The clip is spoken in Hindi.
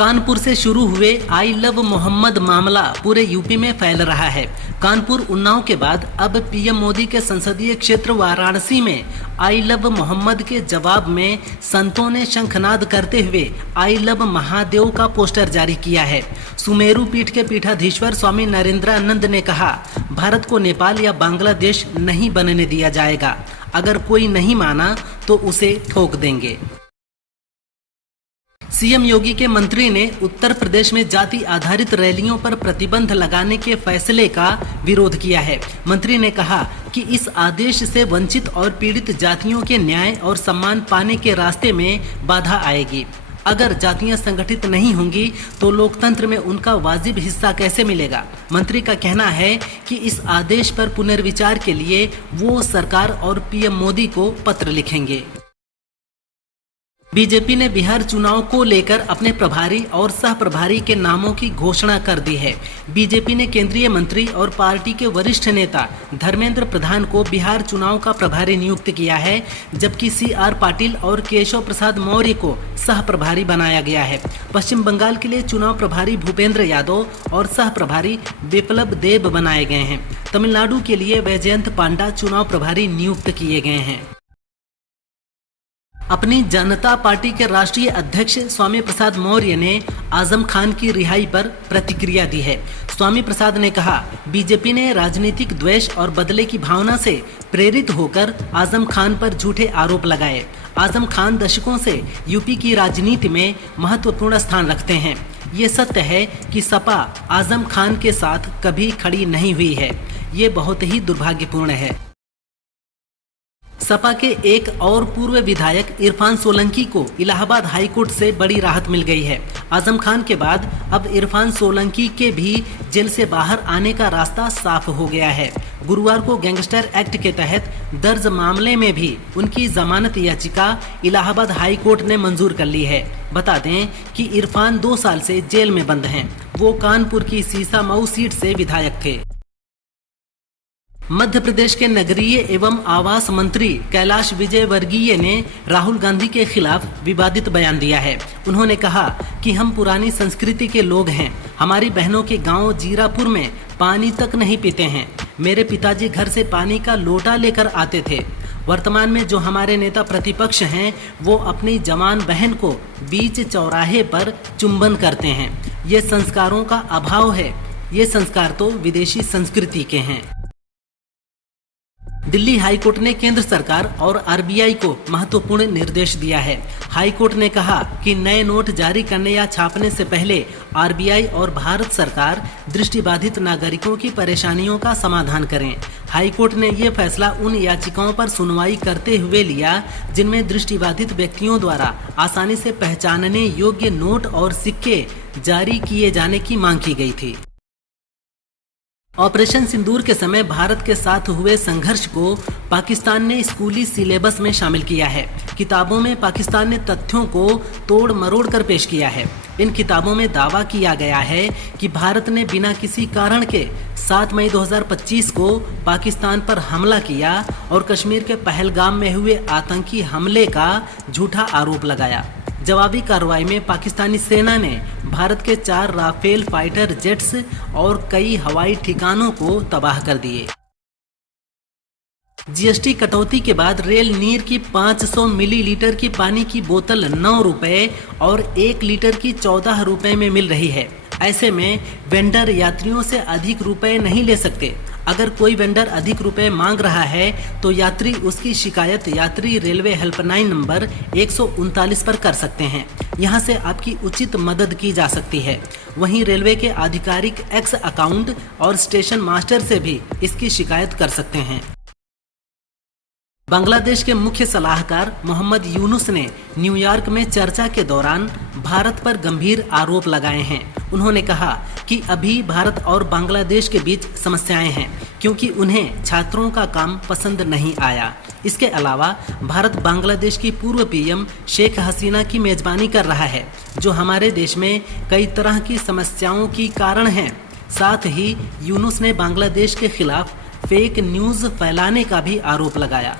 कानपुर से शुरू हुए आई लव मोहम्मद मामला पूरे यूपी में फैल रहा है। कानपुर उन्नाव के बाद अब पीएम मोदी के संसदीय क्षेत्र वाराणसी में आई लव मोहम्मद के जवाब में संतों ने शंखनाद करते हुए आई लव महादेव का पोस्टर जारी किया है। सुमेरु पीठ के पीठाधीश्वर स्वामी नरेंद्रानंद ने कहा, भारत को नेपाल या बांग्लादेश नहीं बनने दिया जाएगा। अगर कोई नहीं माना तो उसे ठोक देंगे। सीएम योगी के मंत्री ने उत्तर प्रदेश में जाति आधारित रैलियों पर प्रतिबंध लगाने के फैसले का विरोध किया है। मंत्री ने कहा कि इस आदेश से वंचित और पीड़ित जातियों के न्याय और सम्मान पाने के रास्ते में बाधा आएगी। अगर जातियां संगठित नहीं होंगी तो लोकतंत्र में उनका वाजिब हिस्सा कैसे मिलेगा। मंत्री का कहना है कि इस आदेश पर पुनर्विचार के लिए वो सरकार और पीएम मोदी को पत्र लिखेंगे। बीजेपी ने बिहार चुनाव को लेकर अपने प्रभारी और सह प्रभारी के नामों की घोषणा कर दी है। बीजेपी ने केंद्रीय मंत्री और पार्टी के वरिष्ठ नेता धर्मेंद्र प्रधान को बिहार चुनाव का प्रभारी नियुक्त किया है, जबकि CR पाटिल और केशव प्रसाद मौर्य को सह प्रभारी बनाया गया है। पश्चिम बंगाल के लिए चुनाव प्रभारी भूपेंद्र यादव और सह प्रभारी बिप्लब देब बनाए गए हैं। तमिलनाडु के लिए वैजयंत पांडा चुनाव प्रभारी नियुक्त किए गए हैं। अपनी जनता पार्टी के राष्ट्रीय अध्यक्ष स्वामी प्रसाद मौर्य ने आजम खान की रिहाई पर प्रतिक्रिया दी है। स्वामी प्रसाद ने कहा, बीजेपी ने राजनीतिक द्वेष और बदले की भावना से प्रेरित होकर आजम खान पर झूठे आरोप लगाए। आजम खान दशकों से यूपी की राजनीति में महत्वपूर्ण स्थान रखते हैं। ये सत्य है कि सपा आजम खान के साथ कभी खड़ी नहीं हुई है। ये बहुत ही दुर्भाग्यपूर्ण है। सपा के एक और पूर्व विधायक इरफान सोलंकी को इलाहाबाद हाईकोर्ट से बड़ी राहत मिल गई है। आजम खान के बाद अब इरफान सोलंकी के भी जेल से बाहर आने का रास्ता साफ हो गया है। गुरुवार को गैंगस्टर एक्ट के तहत दर्ज मामले में भी उनकी जमानत याचिका इलाहाबाद हाईकोर्ट ने मंजूर कर ली है। बता दें कि इरफान 2 साल से जेल में बंद हैं। वो कानपुर की सीसामऊ सीट से विधायक थे। मध्य प्रदेश के नगरीय एवं आवास मंत्री कैलाश विजयवर्गीय ने राहुल गांधी के खिलाफ विवादित बयान दिया है। उन्होंने कहा कि हम पुरानी संस्कृति के लोग हैं। हमारी बहनों के गांव जीरापुर में पानी तक नहीं पीते हैं। मेरे पिताजी घर से पानी का लोटा लेकर आते थे। वर्तमान में जो हमारे नेता प्रतिपक्ष हैं वो अपनी जवान बहन को बीच चौराहे पर चुंबन करते हैं। ये संस्कारों का अभाव है। ये संस्कार तो विदेशी संस्कृति के हैं। दिल्ली हाईकोर्ट ने केंद्र सरकार और RBI को महत्वपूर्ण निर्देश दिया है। हाईकोर्ट ने कहा कि नए नोट जारी करने या छापने से पहले RBI और भारत सरकार दृष्टिबाधित नागरिकों की परेशानियों का समाधान करें। हाईकोर्ट ने ये फैसला उन याचिकाओं पर सुनवाई करते हुए लिया जिनमें दृष्टिबाधित व्यक्तियों द्वारा आसानी से पहचानने योग्य नोट और सिक्के जारी किए जाने की मांग की गई थी। ऑपरेशन सिंदूर के समय भारत के साथ हुए संघर्ष को पाकिस्तान ने स्कूली सिलेबस में शामिल किया है। किताबों में पाकिस्तान ने तथ्यों को तोड़ मरोड़ कर पेश किया है। इन किताबों में दावा किया गया है कि भारत ने बिना किसी कारण के 7 मई 2025 को पाकिस्तान पर हमला किया और कश्मीर के पहलगाम में हुए आतंकी हमले का झूठा आरोप लगाया। जवाबी कार्रवाई में पाकिस्तानी सेना ने भारत के 4 राफेल फाइटर जेट्स और कई हवाई ठिकानों को तबाह कर दिए। GST कटौती के बाद रेल नीर की 500 मिलीलीटर की पानी की बोतल 9 रुपए और 1 लीटर की 14 रुपए में मिल रही है। ऐसे में वेंडर यात्रियों से अधिक रुपए नहीं ले सकते। अगर कोई वेंडर अधिक रुपए मांग रहा है तो यात्री उसकी शिकायत यात्री रेलवे हेल्पलाइन नंबर 139 पर कर सकते हैं। यहां से आपकी उचित मदद की जा सकती है। वहीं रेलवे के आधिकारिक X अकाउंट और स्टेशन मास्टर से भी इसकी शिकायत कर सकते हैं। बांग्लादेश के मुख्य सलाहकार मोहम्मद यूनुस ने न्यूयॉर्क में चर्चा के दौरान भारत पर गंभीर आरोप लगाए हैं। उन्होंने कहा कि अभी भारत और बांग्लादेश के बीच समस्याएं हैं क्योंकि उन्हें छात्रों का काम पसंद नहीं आया। इसके अलावा भारत बांग्लादेश की पूर्व PM शेख हसीना की मेजबानी कर रहा है, जो हमारे देश में कई तरह की समस्याओं की कारण है। साथ ही यूनुस ने बांग्लादेश के खिलाफ फेक न्यूज फैलाने का भी आरोप लगाया।